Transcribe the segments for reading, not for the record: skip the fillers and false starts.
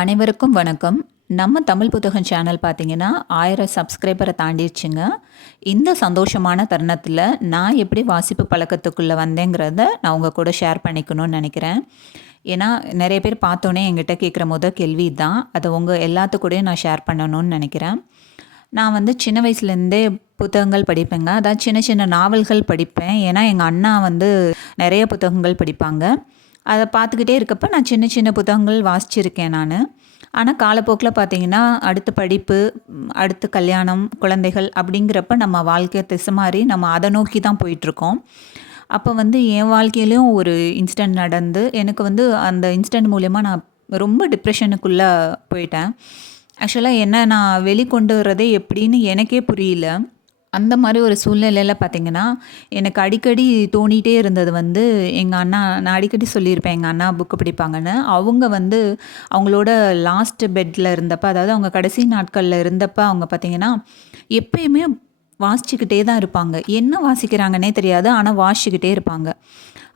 அனைவருக்கும் வணக்கம். நம்ம தமிழ் புத்தகம் சேனல் பார்த்தீங்கன்னா 1000 சப்ஸ்கிரைபரை தாண்டிடுச்சுங்க. இந்த சந்தோஷமான தருணத்தில் நான் எப்படி வாசிப்பு பழக்கத்துக்குள்ளே வந்தேங்கிறத நான் உங்கள் கூட ஷேர் பண்ணிக்கணும்னு நினைக்கிறேன். ஏன்னா நிறைய பேர் பார்த்தோன்னே என்கிட்ட கேட்குற கேள்வி தான். அதை உங்கள் எல்லாத்துக்கூடயும் நான் ஷேர் பண்ணணும்னு நினைக்கிறேன். நான் வந்து சின்ன வயசுலேருந்தே புத்தகங்கள் படிப்பேங்க. அதாவது சின்ன சின்ன நாவல்கள் படிப்பேன். ஏன்னா எங்கள் அண்ணா வந்து நிறைய புத்தகங்கள் படிப்பாங்க. அதை பார்த்துக்கிட்டே இருக்கப்ப நான் சின்ன சின்ன புத்தகங்கள் வாசிச்சிருக்கேன் நான். ஆனால் காலப்போக்கில் பார்த்தீங்கன்னா அடுத்து படிப்பு, அடுத்து கல்யாணம், குழந்தைகள் அப்படிங்கிறப்ப நம்ம வாழ்க்கை திசை மாறி நம்ம அதை நோக்கி தான் போயிட்டுருக்கோம். அப்போ வந்து என் வாழ்க்கையிலையும் ஒரு இன்சிடெண்ட் நடந்து எனக்கு வந்து அந்த இன்சிடெண்ட் மூலயமா நான் ரொம்ப டிப்ரெஷனுக்குள்ளே போயிட்டேன். ஆக்சுவலாக என்ன நான் வெளிக்கொண்டு வரதே எப்படின்னு எனக்கே புரியல. அந்த மாதிரி ஒரு சூழ்நிலையில் பார்த்திங்கன்னா எனக்கு அடிக்கடி தோணிகிட்டே இருந்தது வந்து எங்கள் அண்ணா, நான் அடிக்கடி சொல்லியிருப்பேன் எங்கள் அண்ணா புக்கு படிப்பாங்கன்னு. அவங்க வந்து அவங்களோட லாஸ்ட் பெட்டில் இருந்தப்போ, அதாவது அவங்க கடைசி நாட்களில் இருந்தப்போ அவங்க பார்த்திங்கன்னா எப்பயுமே வாசிச்சுக்கிட்டே தான் இருப்பாங்க. என்ன வாசிக்கிறாங்கன்னே தெரியாது, ஆனால் வாசிச்சுக்கிட்டே இருப்பாங்க.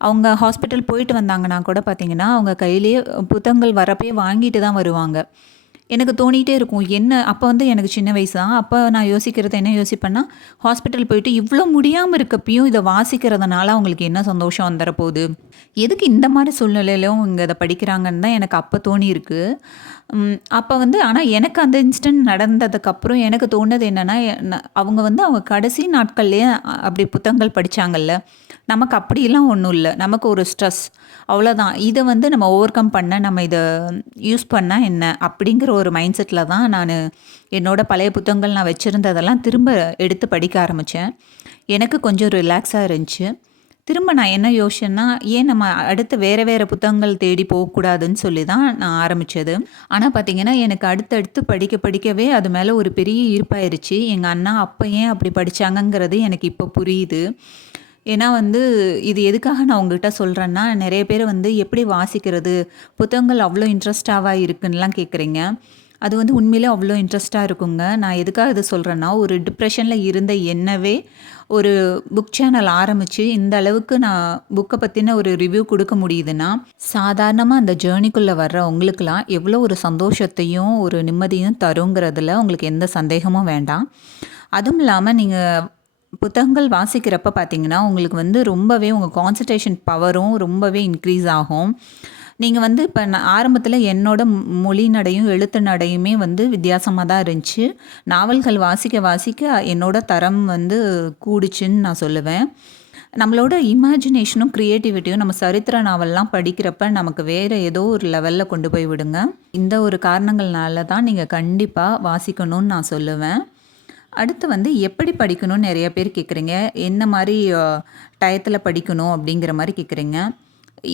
அவங்க ஹாஸ்பிட்டல் போயிட்டு வந்தாங்கன்னா கூட பார்த்திங்கன்னா அவங்க கையிலேயே புத்தகங்கள் வரப்பே வாங்கிட்டு தான் வருவாங்க. எனக்கு தோணிகிட்டே இருக்கும் என்ன. அப்போ வந்து எனக்கு சின்ன வயசு தான். அப்போ நான் யோசிக்கிறது என்ன யோசிப்பேன்னா, ஹாஸ்பிட்டல் போயிட்டு இவ்வளோ முடியாமல் இருக்கப்பையும் இதை வாசிக்கிறதுனால அவங்களுக்கு என்ன சந்தோஷம் வந்துடப்போகுது, எதுக்கு இந்த மாதிரி சூழ்நிலையிலும் இங்கே இதை படிக்கிறாங்கன்னு தான் எனக்கு அப்போ தோணியிருக்கு. அப்போ வந்து ஆனால் எனக்கு அந்த இன்சிடென்ட் நடந்ததுக்கப்புறம் எனக்கு தோணுது என்னென்னா, அவங்க வந்து அவங்க கடைசி நாட்கள்லேயே அப்படி புத்தகங்கள் படித்தாங்கல்ல, நமக்கு அப்படிலாம் ஒன்றும் இல்லை. நமக்கு ஒரு ஸ்ட்ரெஸ் அவ்வளோதான். இதை வந்து நம்ம ஓவர் கம் பண்ண, நம்ம இதை யூஸ் பண்ணால் என்ன அப்படிங்கிற ஒரு மைண்ட் செட்டில் தான் நான் என்னோடய பழைய புத்தகங்கள் நான் வச்சுருந்ததெல்லாம் திரும்ப எடுத்து படிக்க ஆரம்பித்தேன். எனக்கு கொஞ்சம் ரிலாக்ஸாக இருந்துச்சு. திரும்ப நான் என்ன யோசிச்சேன்னா, ஏன் நம்ம அடுத்து வேறு வேறு புத்தகங்கள் தேடி போகக்கூடாதுன்னு சொல்லி தான் நான் ஆரம்பித்தது. ஆனால் பார்த்திங்கன்னா எனக்கு அடுத்தடுத்து படிக்கவே அது மேலே ஒரு பெரிய ஈர்ப்பாயிருச்சு. எங்கள் அண்ணா அப்போ ஏன் அப்படி படித்தாங்கங்கிறது எனக்கு இப்போ புரியுது. ஏன்னா வந்து இது எதுக்காக நான் உங்ககிட்ட சொல்கிறேன்னா, நிறைய பேர் வந்து எப்படி வாசிக்கிறது, புத்தகங்கள் அவ்வளோ இன்ட்ரெஸ்டாக இருக்குன்னுலாம் கேட்குறீங்க. அது வந்து உண்மையிலே அவ்வளோ இன்ட்ரெஸ்ட்டாக இருக்குங்க. நான் எதுக்காக இது சொல்கிறேன்னா, ஒரு டிப்ரெஷனில் இருந்த என்னவே ஒரு புக் சேனல் ஆரம்பித்து இந்த அளவுக்கு நான் புக்கை பற்றின ஒரு ரிவ்யூ கொடுக்க முடியுதுன்னா, சாதாரணமாக அந்த ஜேர்னிக்குள்ளே வர்ற உங்களுக்கெல்லாம் எவ்வளோ ஒரு சந்தோஷத்தையும் ஒரு நிம்மதியும் தருங்கிறதுல உங்களுக்கு எந்த சந்தேகமும் வேண்டாம். அதுவும் இல்லாமல் நீங்கள் புத்தகங்கள் வாசிக்கிறப்ப பார்த்தீங்கன்னா உங்களுக்கு வந்து ரொம்பவே உங்கள் கான்சன்ட்ரேஷன் பவரும் ரொம்பவே இன்க்ரீஸ் ஆகும். நீங்கள் வந்து இப்போ நான் ஆரம்பத்தில் என்னோட மொழி நடையும் எழுத்து நடையுமே வந்து வித்தியாசமாக தான் இருந்துச்சு. நாவல்கள் வாசிக்க என்னோட தரம் வந்து கூடுச்சுன்னு நான் சொல்லுவேன். நம்மளோட இமேஜினேஷனும் க்ரியேட்டிவிட்டியும் நம்ம சரித்திர நாவல்லாம் படிக்கிறப்ப நமக்கு வேறு ஏதோ ஒரு லெவலில் கொண்டு போய் விடுங்க. இந்த ஒரு காரணங்கள்னால தான் நீங்கள் கண்டிப்பாக வாசிக்கணும்னு நான் சொல்லுவேன். அடுத்து வந்து எப்படி படிக்கணும்னு நிறைய பேர் கேட்குறீங்க. என்ன மாதிரி டயத்தில் படிக்கணும் அப்படிங்கிற மாதிரி கேட்குறீங்க.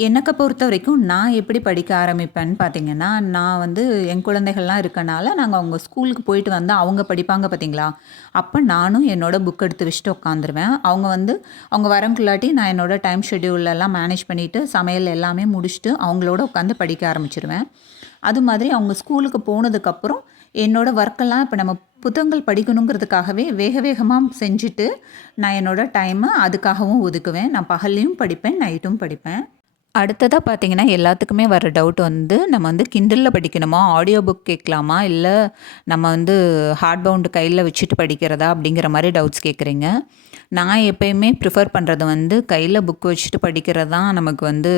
எனக்கு பொறுத்த வரைக்கும் நான் எப்படி படிக்க ஆரம்பிப்பேன்னு பார்த்தீங்கன்னா, நான் வந்து என் குழந்தைகள்லாம் இருக்கனால நாங்கள் அவங்க ஸ்கூலுக்கு போயிட்டு வந்து அவங்க படிப்பாங்க பார்த்தீங்களா, அப்போ நானும் என்னோடய புக் எடுத்து வச்சுட்டு உட்காந்துருவேன். அவங்க வந்து அவங்க வரங்குள்ளாட்டி நான் என்னோடய டைம் ஷெட்யூலெல்லாம் மேனேஜ் பண்ணிவிட்டு சமையல் எல்லாமே முடிச்சுட்டு அவங்களோட உட்காந்து படிக்க ஆரம்பிச்சிருவேன். அது மாதிரி அவங்க ஸ்கூலுக்கு போனதுக்கப்புறம் என்னோடய ஒர்க்கெல்லாம் இப்போ நம்ம புத்தகங்கள் படிக்கணுங்கிறதுக்காகவே வேகமாக செஞ்சுட்டு நான் என்னோடய டைமை அதுக்காகவும் ஒதுக்குவேன். நான் பகல்லையும் படிப்பேன், நைட்டும் படிப்பேன். அடுத்ததாக பார்த்தீங்கன்னா எல்லாத்துக்குமே வர டவுட் வந்து நம்ம வந்து கிண்டலில் படிக்கணுமா, ஆடியோ புக் கேட்கலாமா, இல்லை நம்ம வந்து ஹார்ட் பவுண்டு கையில் வச்சுட்டு படிக்கிறதா அப்படிங்கிற மாதிரி டவுட்ஸ் கேட்குறீங்க. நான் எப்போயுமே ப்ரிஃபர் பண்ணுறது வந்து கையில் புக் வச்சுட்டு படிக்கிறது தான் நமக்கு வந்து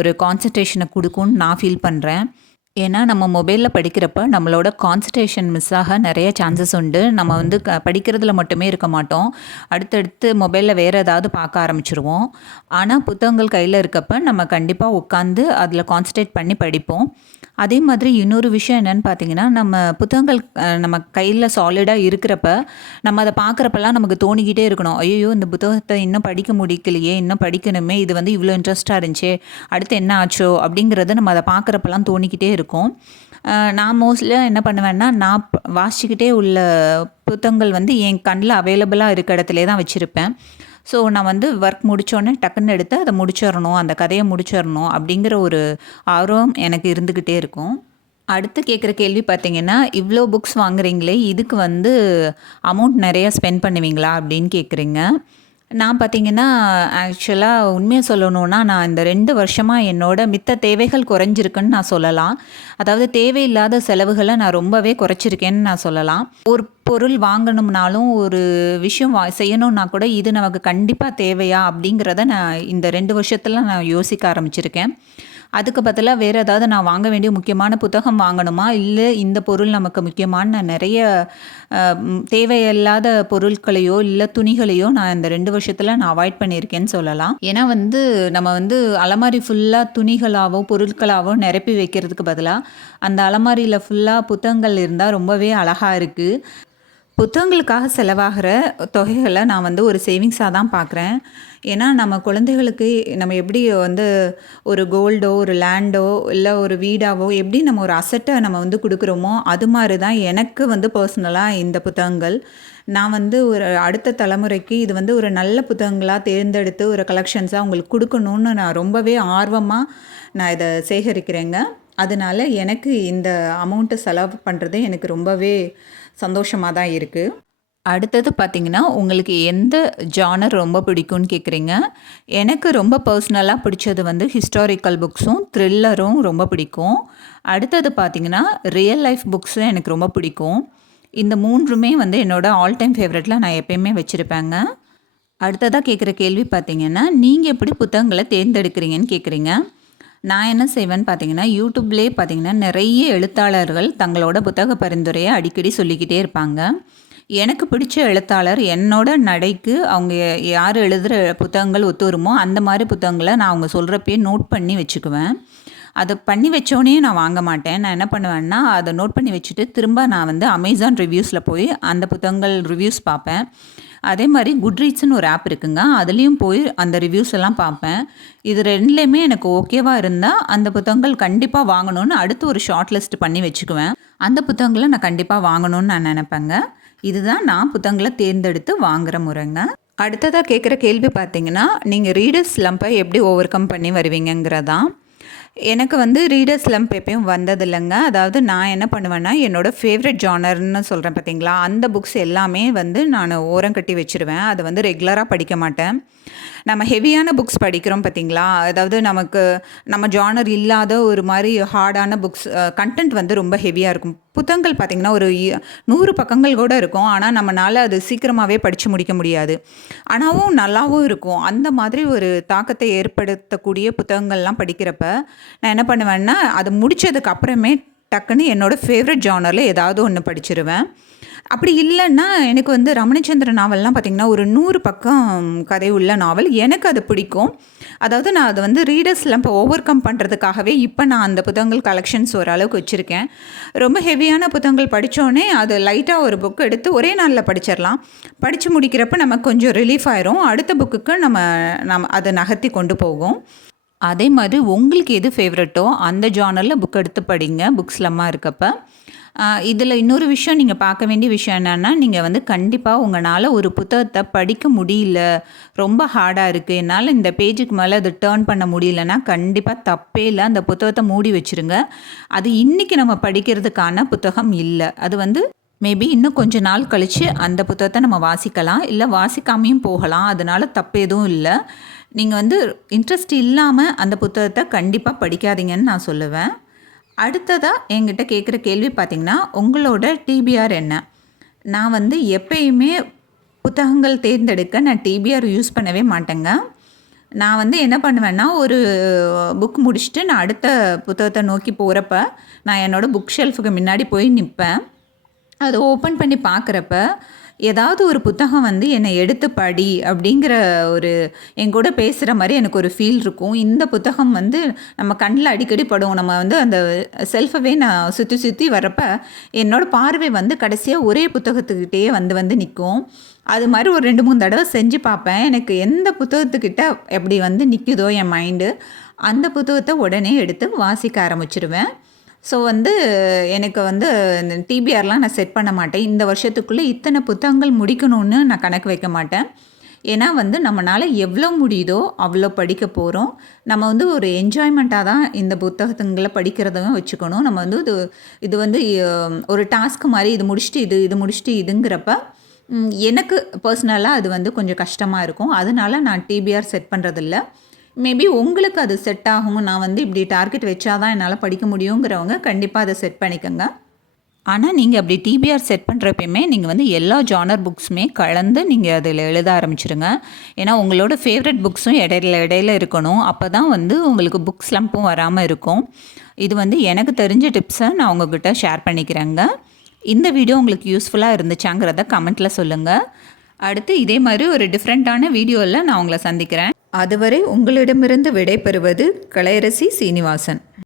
ஒரு கான்சன்ட்ரேஷனை கொடுக்கும்னு நான் ஃபீல் பண்ணுறேன். ஏன்னா நம்ம மொபைலில் படிக்கிறப்ப நம்மளோட கான்சன்ட்ரேஷன் மிஸ் ஆக நிறைய சான்சஸ் உண்டு. நம்ம வந்து படிக்கிறதுல மட்டுமே இருக்க மாட்டோம், அடுத்தடுத்து மொபைலில் வேறு ஏதாவது பார்க்க ஆரம்பிச்சிருவோம். ஆனால் புத்தகங்கள் கையில் இருக்கப்ப நம்ம கண்டிப்பாக உட்காந்து அதில் கான்சன்ட்ரேட் பண்ணி படிப்போம். அதே மாதிரி இன்னொரு விஷயம் என்னென்னு பார்த்தீங்கன்னா, நம்ம புத்தகங்கள் நம்ம கையில் சாலிடாக இருக்கிறப்ப நம்ம அதை பார்க்குறப்பெல்லாம் நமக்கு தோணிக்கிட்டே இருக்கணும், ஐயோ இந்த புத்தகத்தை இன்னும் படிக்க முடிக்கலையே, இன்னும் படிக்கணுமே, இது வந்து இவ்வளோ இன்ட்ரெஸ்ட்டாக இருந்துச்சு, அடுத்து என்ன ஆச்சோ அப்படிங்கிறத நம்ம அதை பார்க்குறப்பெல்லாம் தோணிக்கிட்டே இருக்கும். நான் மோஸ்ட்லியாக என்ன பண்ணுவேன்னா, நான் வாசிச்சுக்கிட்டே உள்ள புத்தகங்கள் வந்து என் கண்ணில் அவைலபிளாக இருக்க இடத்துல தான் வச்சுருப்பேன். ஸோ நான் வந்து ஒர்க் முடித்தோடனே டக்குன்னு எடுத்து அதை முடிச்சிடணும், அந்த கதையை முடிச்சிடணும் அப்படிங்கிற ஒரு ஆர்வம் எனக்கு இருந்துக்கிட்டே இருக்கும். அடுத்து கேட்குற கேள்வி பார்த்தீங்கன்னா, இவ்வளோ புக்ஸ் வாங்குறீங்களே, இதுக்கு வந்து அமௌண்ட் நிறையா ஸ்பெண்ட் பண்ணுவீங்களா அப்படின்னு கேட்குறீங்க. நான் பார்த்தீங்கன்னா, ஆக்சுவலா உண்மைய சொல்லணும்னா, நான் இந்த 2 வருஷமா என்னோட மித்த தேவைகள் குறைஞ்சிருக்குன்னு நான் சொல்லலாம். அதாவது தேவையில்லாத செலவுகள நான் ரொம்பவே குறைச்சிருக்கேன்னு நான் சொல்லலாம். ஒரு பொருள் வாங்கணும்னாலும், ஒரு விஷயம் செய்யணும்னா கூட, இது நமக்கு கண்டிப்பா தேவையா? அப்படிங்கிறத நான் இந்த 2 வருஷத்துல நான் யோசிக்க ஆரம்பிச்சிருக்கேன். அதுக்கு பதிலா வேற ஏதாவது நான் வாங்க வேண்டிய முக்கியமான புத்தகம் வாங்கணுமா? இல்ல இந்த பொருள் நமக்கு முக்கியமான்னு நான் நெறைய தேவையில்லாத பொருட்களையோ, இல்ல துணிகளையோ நான் இந்த 2 வருஷத்துல நான் அவாய்ட் பண்ணியிருக்கேன்னு சொல்லலாம். ஏன்னா வந்து நம்ம வந்து அலமாரி ஃபுல்லா துணிகளாவோ, பொருட்களாவோ நிரப்பி வைக்கிறதுக்கு பதிலா, அந்த அலமாரியில ஃபுல்லா புத்தகங்கள் இருந்தா ரொம்பவே அழகா இருக்கு. புத்தகங்களுக்காக செலவாகிற தொகைகளை நான் வந்து ஒரு சேவிங்ஸாக தான் பார்க்குறேன். ஏன்னா நம்ம குழந்தைகளுக்கு நம்ம எப்படி வந்து ஒரு கோல்டோ, ஒரு லேண்டோ, இல்லை ஒரு வீடாவோ எப்படி நம்ம ஒரு அசட்டை நம்ம வந்து கொடுக்குறோமோ, அது மாதிரி தான் எனக்கு வந்து பர்சனலாக இந்த புத்தகங்கள். நான் வந்து ஒரு அடுத்த தலைமுறைக்கு இது வந்து ஒரு நல்ல புத்தகங்களாக தேர்ந்தெடுத்து ஒரு கலெக்ஷன்ஸாக உங்களுக்கு கொடுக்கணுன்னு நான் ரொம்பவே ஆர்வமாக நான் இதை சேகரிக்கிறேங்க. அதனால எனக்கு இந்த அமௌண்ட்டு செலவு பண்ணுறது எனக்கு ரொம்பவே சந்தோஷமாக தான் இருக்குது. அடுத்தது பார்த்தீங்கன்னா, உங்களுக்கு எந்த ஜானர் ரொம்ப பிடிக்கும்னு கேட்குறீங்க. எனக்கு ரொம்ப பர்சனலாக பிடிச்சது வந்து ஹிஸ்டாரிக்கல் புக்ஸும், த்ரில்லரும் ரொம்ப பிடிக்கும். அடுத்தது பார்த்தீங்கன்னா, ரியல் லைஃப் புக்ஸும் எனக்கு ரொம்ப பிடிக்கும். இந்த 3மே வந்து என்னோட ஆல் டைம் ஃபேவரெட்டில் நான் எப்பயுமே வச்சுருப்பேங்க. அடுத்ததாக கேட்குற கேள்வி பார்த்தீங்கன்னா, நீங்கள் எப்படி புத்தகங்களை தேர்ந்தெடுக்கிறீங்கன்னு கேட்குறீங்க. நான் என்ன செய்வேன்னு பார்த்தீங்கன்னா, யூடியூப்லேயே பார்த்தீங்கன்னா நிறைய எழுத்தாளர்கள் தங்களோட புத்தக பரிந்துரையை அடிக்கடி சொல்லிக்கிட்டே இருப்பாங்க. எனக்கு பிடிச்ச எழுத்தாளர் என்னோட நடைக்கு அவங்க யார் எழுதுகிற புத்தகங்கள் ஒத்து வருமோ அந்த மாதிரி புத்தகங்களை நான் அவங்க சொல்கிறப்பயே நோட் பண்ணி வச்சுக்குவேன். அதை பண்ணி வச்சோடனே நான் வாங்க மாட்டேன். நான் என்ன பண்ணுவேன்னா, அதை நோட் பண்ணி வச்சுட்டு திரும்ப நான் வந்து அமேசான் ரிவ்யூஸில் போய் அந்த புத்தகங்கள் ரிவ்யூஸ் பார்ப்பேன். அதே மாதிரி குட்ரீட்ஸ்னு ஒரு ஆப் இருக்குங்க. அதுலேயும் போய் அந்த ரிவ்யூஸ் எல்லாம் பார்ப்பேன். இது 2லேயுமே எனக்கு ஓகேவாக இருந்தால் அந்த புத்தகங்கள் கண்டிப்பாக வாங்கணும்னு அடுத்து ஒரு ஷார்ட் லிஸ்ட் பண்ணி வச்சுக்குவேன். அந்த புத்தகங்களை நான் கண்டிப்பாக வாங்கணும்னு நான் நினைப்பேங்க. இதுதான் நான் புத்தகங்களை தேர்ந்தெடுத்து வாங்குகிற முறைங்க. அடுத்ததாக கேட்குற கேள்வி பார்த்தீங்கன்னா, நீங்கள் ரீடர்ஸ் ஸ்லம்பை எப்படி ஓவர் கம் பண்ணி வருவீங்கங்கிறதான். எனக்கு வந்து ரீடர்ஸ் ஸ்லம்ப் எப்பயும் வந்ததில்லைங்க. அதாவது நான் என்ன பண்ணுவேன்னா, என்னோடய ஃபேவரட் ஜானர்னு சொல்கிறேன் பார்த்தீங்களா, அந்த புக்ஸ் எல்லாமே வந்து நான் ஓரங்கட்டி வச்சுருவேன். அதை வந்து ரெகுலராக படிக்க மாட்டேன். நம்ம ஹெவியான புக்ஸ் படிக்கிறோம் பார்த்தீங்களா, அதாவது நமக்கு நம்ம ஜானர் இல்லாத ஒரு மாதிரி ஹார்டான புக்ஸ் கண்டென்ட் வந்து ரொம்ப ஹெவியாக இருக்கும். புத்தகங்கள் பார்த்திங்கன்னா ஒரு 100 பக்கங்கள் கூட இருக்கும். ஆனால் நம்மளால் அது சீக்கிரமாகவே படித்து முடிக்க முடியாது. ஆனாலும் நல்லாவும் இருக்கும். அந்த மாதிரி ஒரு தாக்கத்தை ஏற்படுத்தக்கூடிய புத்தகங்கள்லாம் படிக்கிறப்ப நான் என்ன பண்ணுவேன்னா, அது முடித்ததுக்கு அப்புறமே டக்குன்னு என்னோடய ஃபேவரட் ஜானரில் ஏதாவது ஒன்று படிச்சிருவேன். அப்படி இல்லைன்னா எனக்கு வந்து ரமணிச்சந்திரன் நாவல்லாம் பார்த்திங்கன்னா ஒரு 100 பக்கம் கதை உள்ள நாவல். எனக்கு அது பிடிக்கும். அதாவது நான் அது வந்து ரீடர்ஸ்லாம் இப்போ ஓவர் கம் பண்ணுறதுக்காகவே இப்போ நான் அந்த புத்தகங்கள் கலெக்ஷன்ஸ் ஓரளவுக்கு வச்சுருக்கேன். ரொம்ப ஹெவியான புத்தகங்கள் படித்தோடனே அது லைட்டாக ஒரு புக் எடுத்து ஒரே நாளில் படிச்சிடலாம். படித்து முடிக்கிறப்ப நமக்கு கொஞ்சம் ரிலீஃப் ஆயிரும். அடுத்த புக்குக்கு நம்ம அதை நகர்த்தி கொண்டு போகும். அதே மாதிரி உங்களுக்கு எது ஃபேவரட்டோ அந்த ஜானரில் புக் எடுத்து படிங்க, புக் ஸ்லம்மாக இருக்கப்ப. இதில் இன்னொரு விஷயம் நீங்கள் பார்க்க வேண்டிய விஷயம் என்னென்னா, நீங்கள் வந்து கண்டிப்பாக உங்களால் ஒரு புத்தகத்தை படிக்க முடியல, ரொம்ப ஹார்டாக இருக்குது, என்னால் இந்த பேஜுக்கு மேலே அது டேர்ன் பண்ண முடியலன்னா கண்டிப்பாக தப்பே இல்லை, அந்த புத்தகத்தை மூடி வச்சுருங்க. அது இன்றைக்கி நம்ம படிக்கிறதுக்கான புத்தகம் இல்லை. அது வந்து மேபி இன்னும் கொஞ்ச நாள் கழித்து அந்த புத்தகத்தை நம்ம வாசிக்கலாம், இல்லை வாசிக்காமையும் போகலாம். அதனால் தப்பு எதுவும் இல்லை. நீங்கள் வந்து இன்ட்ரெஸ்ட் இல்லாமல் அந்த புத்தகத்தை கண்டிப்பாக படிக்காதீங்கன்னு நான் சொல்லுவேன். அடுத்ததாக என்கிட்ட கேட்குற கேள்வி பார்த்திங்கன்னா, உங்களோட டிபிஆர் என்ன? நான் வந்து எப்பயுமே புத்தகங்கள் தேர்ந்தெடுக்க நான் டிபிஆர் யூஸ் பண்ணவே மாட்டேங்க. நான் வந்து என்ன பண்ணுவேன்னா, ஒரு புக் முடிச்சுட்டு நான் அடுத்த புத்தகத்தை நோக்கி போகிறப்ப நான் என்னோடய புக் ஷெல்ஃபுக்கு முன்னாடி போய் நிற்பேன். அதை ஓப்பன் பண்ணி பார்க்குறப்ப ஏதாவது ஒரு புத்தகம் வந்து என்னை எடுத்து படி அப்படிங்கிற ஒரு என் கூட பேசுகிற மாதிரி எனக்கு ஒரு ஃபீல் இருக்கும். இந்த புத்தகம் வந்து நம்ம கண்ணில் அடிக்கடி படும். நம்ம வந்து அந்த செல்ஃபவே நான் சுற்றி சுற்றி வரப்போ என்னோடய பார்வை வந்து கடைசியாக ஒரே புத்தகத்துக்கிட்டேயே வந்து நிற்கும். அது மாதிரி ஒரு 2-3 தடவை செஞ்சு பார்ப்பேன். எனக்கு எந்த புத்தகத்துக்கிட்ட எப்படி வந்து நிற்குதோ என் மைண்டு, அந்த புத்தகத்தை உடனே எடுத்து வாசிக்க ஆரம்பிச்சிடுவேன். ஸோ வந்து எனக்கு வந்து இந்த டிபிஆர்லாம் நான் செட் பண்ண மாட்டேன். இந்த வருஷத்துக்குள்ளே இத்தனை புத்தகங்கள் முடிக்கணும்னு நான் கணக்கு வைக்க மாட்டேன். ஏன்னா வந்து நம்மளால் எவ்வளோ முடியுதோ அவ்வளோ படிக்க போகிறோம். நம்ம வந்து ஒரு என்ஜாய்மெண்ட்டாக தான் இந்த புத்தகங்களை படிக்கிறதும் வச்சுக்கணும். நம்ம வந்து இது வந்து ஒரு டாஸ்க் மாதிரி இது முடிச்சுட்டு இது முடிச்சுட்டு இதுங்கிறப்ப எனக்கு பர்சனலாக அது வந்து கொஞ்சம் கஷ்டமாக இருக்கும். அதனால நான் டிபிஆர் செட் பண்ணுறதில்ல. மேபி உங்களுக்கு அது செட் ஆகும். நான் வந்து இப்படி டார்கெட் வச்சா தான் என்னால் படிக்க முடியுங்கிறவங்க கண்டிப்பாக அதை செட் பண்ணிக்கோங்க. ஆனால் நீங்கள் அப்படி டிபிஆர் செட் பண்ணுறப்பயுமே நீங்கள் வந்து எல்லா ஜானர் புக்ஸுமே கலந்து நீங்கள் அதில் எழுத ஆரம்பிச்சிருங்க. ஏன்னா உங்களோட ஃபேவரட் புக்ஸும் இடையில இருக்கணும். அப்போ தான் வந்து உங்களுக்கு புக் ஸ்லம்பும் வராமல் இருக்கும். இது வந்து எனக்கு தெரிஞ்ச டிப்ஸை நான் உங்ககிட்ட ஷேர் பண்ணிக்கிறேங்க. இந்த வீடியோ உங்களுக்கு யூஸ்ஃபுல்லாக இருந்துச்சாங்கிறத கமெண்ட்டில் சொல்லுங்கள். அடுத்து இதே மாதிரி ஒரு டிஃப்ரெண்ட்டான வீடியோவில் நான் உங்களை சந்திக்கிறேன். அதுவரை உங்களிடமிருந்து விடை பெறுவது கலையரசி சீனிவாசன்.